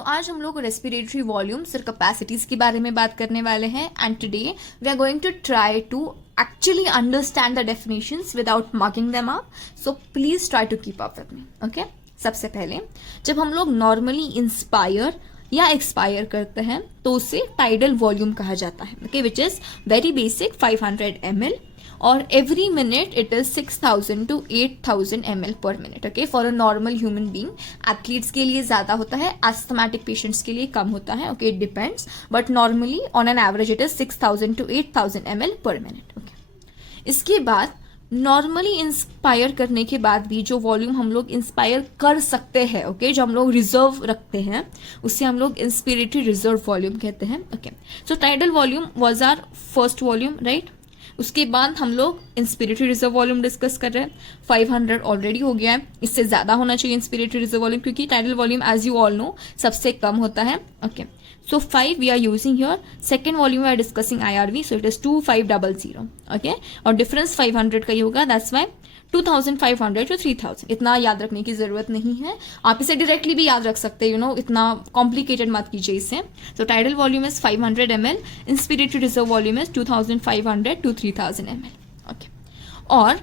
आज हम लोग रेस्पिरेटरी वॉल्यूम्स और कैपेसिटीज के बारे में बात करने वाले हैं and today we are going to try to actually understand the definitions without marking them up, so please try to keep up with me. Okay, सबसे पहले जब हम लोग नॉर्मली इंस्पायर या एक्सपायर करते हैं तो उसे टाइडल वॉल्यूम कहा जाता है, okay, which is very basic 500 ml और every minute it is 6000 to 8000 ml per minute, okay, for a normal human being. Athletes के लिए ज्यादा होता है, एस्थमेटिक पेशेंट्स के लिए कम होता है, okay, it depends, but normally on an average it is 6000 to 8000 ml per minute, okay. इसके बाद नॉर्मली इंस्पायर करने के बाद भी जो वॉल्यूम हम लोग इंस्पायर कर सकते हैं, ओके, जो हम लोग रिजर्व रखते हैं उसे हम लोग इंस्पिरेटरी रिजर्व वॉल्यूम कहते हैं, okay. So tidal volume was our first volume, right. उसके बाद हम लोग इंस्पिरेटरी रिजर्व वॉल्यूम डिस्कस कर रहे हैं. 500 ऑलरेडी हो गया है, इससे ज्यादा होना चाहिए इंस्पिरेटरी रिजर्व वॉल्यूम, क्योंकि tidal volume as you all know सबसे कम होता है, okay. So 5 we are using here. Second volume we are discussing IRV, so it is 2500, okay, और difference 500 का ही होगा, that's why 2500 to 3000. इतना याद रखने की जरूरत नहीं है, आप इसे डायरेक्टली भी याद रख सकते हैं, यू नो, इतना कॉम्प्लिकेटेड मत कीजिए इसे. तो tidal volume is 500 ml, inspiratory reserve volume is 2500 to 3000 ml, okay. और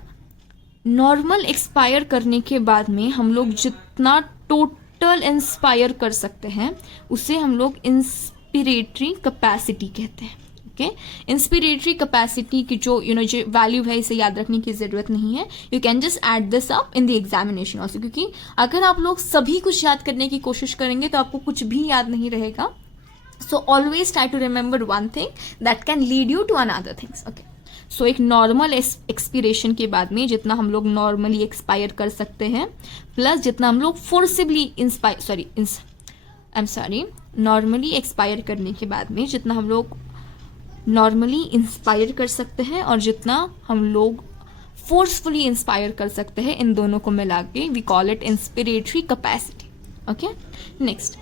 नॉर्मल एक्सपायर करने के बाद में हम लोग जितना टोटल इंस्पायर कर सकते हैं उसे हम लोग इंस्पिरेटरी कैपेसिटी कहते हैं, ओके. इंस्पिरेटरी कैपेसिटी की जो जो वैल्यू है इसे याद रखने की जरूरत नहीं है, you can just add this up in the examination also, क्योंकि अगर आप लोग सभी कुछ याद करने की कोशिश करेंगे तो आपको कुछ भी याद नहीं रहेगा. So always try to remember one thing that can lead you to another things, okay. So एक नॉर्मल एक्सपिरेशन के बाद में जितना हम लोग नॉर्मली एक्सपायर कर सकते हैं प्लस जितना हम लोग फोर्सिबली नॉर्मली एक्सपायर करने के बाद में जितना हम लोग नॉर्मली इंस्पायर कर सकते हैं और जितना हम लोग फोर्सफुली इंस्पायर कर सकते हैं, इन दोनों को मिला के we call it inspiratory capacity, okay. Next,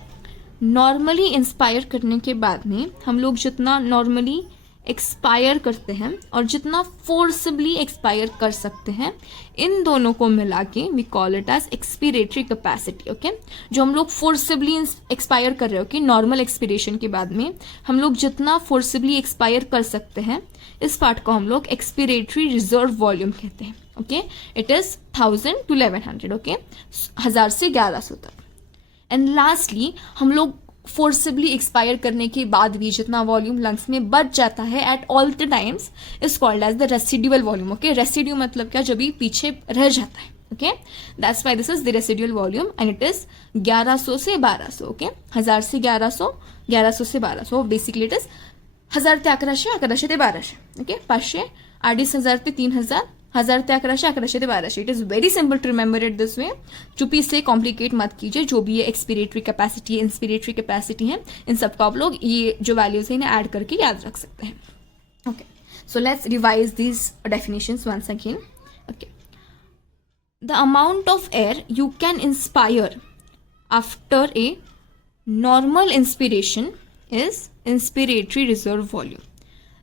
normally inspire करने के बाद में हम लोग जितना नॉर्मली एक्सपायर करते हैं और जितना फोर्सबली एक्सपायर कर सकते हैं, इन दोनों को मिला के we call it as expiratory capacity, okay. जो हम लोग फोर्सबली एक्सपायर कर रहे हो कि नॉर्मल एक्सपिरेशन के बाद में हम लोग जितना फोर्सबली एक्सपायर कर सकते हैं, इस पार्ट को हम लोग एक्सपिरेटरी रिजर्व वॉल्यूम कहते हैं, okay. It is 1000 to 1100, okay, 1000 से 1100 तक. एंड लास्टली हम लोग फोर्सिबली एक्सपायर करने के बाद भी जितना वॉल्यूम लंग्स में बच जाता है at all the times is called as the residual volume, okay. Residue मतलब क्या, जो भी पीछे रह जाता है, okay. That's why this is the residual volume and it is 1100 से 1200, ओके. 1000 से 1100, 1100 से 1200, बेसिकली इट इज 1000 ते 1100, 1100 ते 1200, ओके. 500, 1000 ते 3000, 1000 ते 1100, 1100 ते 1200. It is very simple to remember it this way. चुपी से कॉम्प्लिकेट मत कीजिए. जो भी ये एक्सपिरेटरी कैपेसिटी है, इंस्पिरेटरी कैपेसिटी है, इन सबको आप लोग ये जो वैल्यूज है इन्हें ऐड करके याद रख सकते हैं, okay. So let's revise these definitions once again, okay. The amount of air you can inspire after a normal inspiration is inspiratory reserve volume.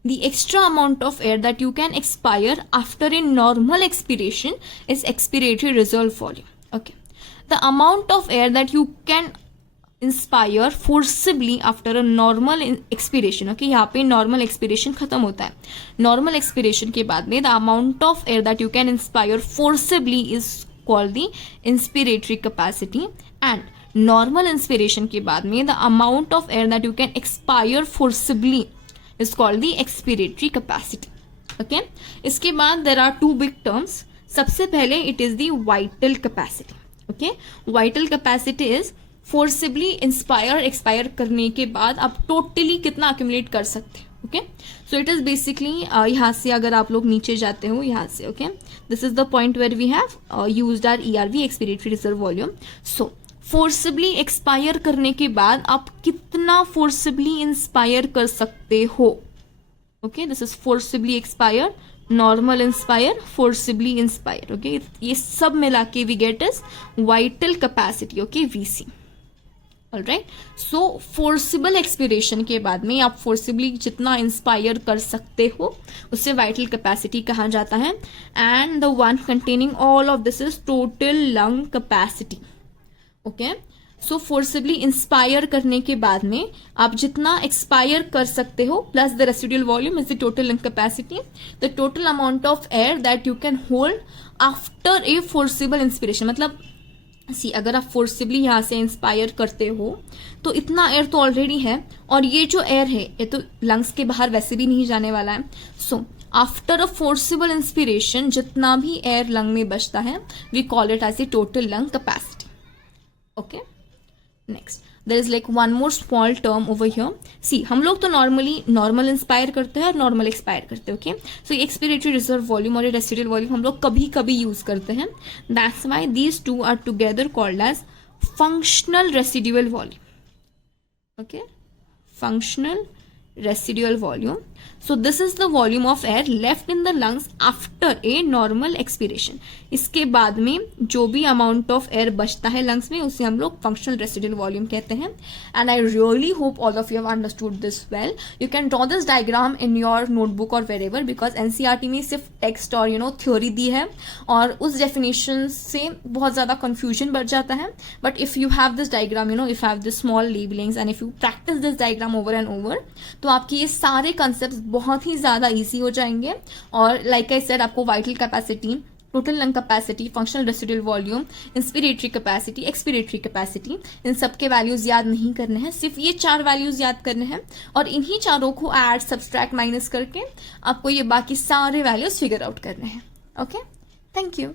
The extra amount of air that you can expire after a normal expiration is expiratory reserve volume, okay. The amount of air that you can inspire forcibly after a normal expiration, okay, यहाँ पे normal expiration खत्म होता है. Normal expiration के बाद में the amount of air that you can inspire forcibly is called the inspiratory capacity, and normal inspiration के बाद में the amount of air that you can expire forcibly is called the expiratory capacity, okay. इसके बाद there are two big terms. सबसे पहले it is the vital capacity, okay. vital capacity is forcibly expire करने के बाद आप totally कितना accumulate कर सकते हैं, okay. so it is basically यहाँ से अगर आप लोग नीचे जाते हो यहाँ से, okay, this is the point where we have used our ERV, expiratory reserve volume. so forcibly expire करने के बाद आप कितना फोर्सिबली इंस्पायर कर सकते हो, okay. This is forcibly expire, normal inspire, forcibly inspire, okay. ये सब मिला के we get is vital capacity, okay, VC, alright. So forcible expiration के बाद में आप फोर्सिबली जितना इंस्पायर कर सकते हो उसे वाइटल कैपेसिटी कहा जाता है. And the one containing all of this is total lung capacity, okay. So forcibly inspire करने के बाद में आप जितना एक्सपायर कर सकते हो plus the residual volume is the total lung capacity, the total amount of air that you can hold after a forcible inspiration. मतलब सी अगर आप फोर्सिबली यहाँ से इंस्पायर करते हो तो इतना एयर तो ऑलरेडी है, और ये जो एयर है ये तो लंग्स के बाहर वैसे भी नहीं जाने वाला है। So after a forcible inspiration जितना भी एयर लंग में बचता है we call it as a total lung capacity. Okay, next there is like one more small term over here. See हम लोग तो नॉर्मली नॉर्मल इंस्पायर करते हैं और नॉर्मल एक्सपायर करते हैं। Okay, so expiratory reserve volume और रेसिडुअल वॉल्यूम हम लोग कभी कभी यूज करते हैं। That's why these two are together called as functional residual volume. Okay, functional residual volume. So this is the volume of air left in the lungs after a normal expiration. इसके बाद में जो भी amount of air बचता है lungs में उसे हम लोग functional residual volume कहते हैं। And I really hope all of you have understood this well. You can draw this diagram in your notebook or wherever because NCERT में सिर्फ text और theory दी है और उस definition से बहुत ज़्यादा confusion बढ़ जाता है। But if you have this diagram, if you have this small labelings and if you practice this diagram over and over, तो आपकी ये सारे concepts बहुत ही ज़्यादा ईजी हो जाएंगे। और लाइक आई सेड आपको vital capacity, total lung capacity, functional residual volume, inspiratory capacity, expiratory capacity, इन सब के वैल्यूज याद नहीं करने हैं, सिर्फ ये 4 वैल्यूज याद करने हैं और इन्हीं चारों को ऐड, सब्सट्रैक्ट, माइनस करके आपको ये बाकी सारे वैल्यूज फिगर आउट करने हैं। Okay, thank you.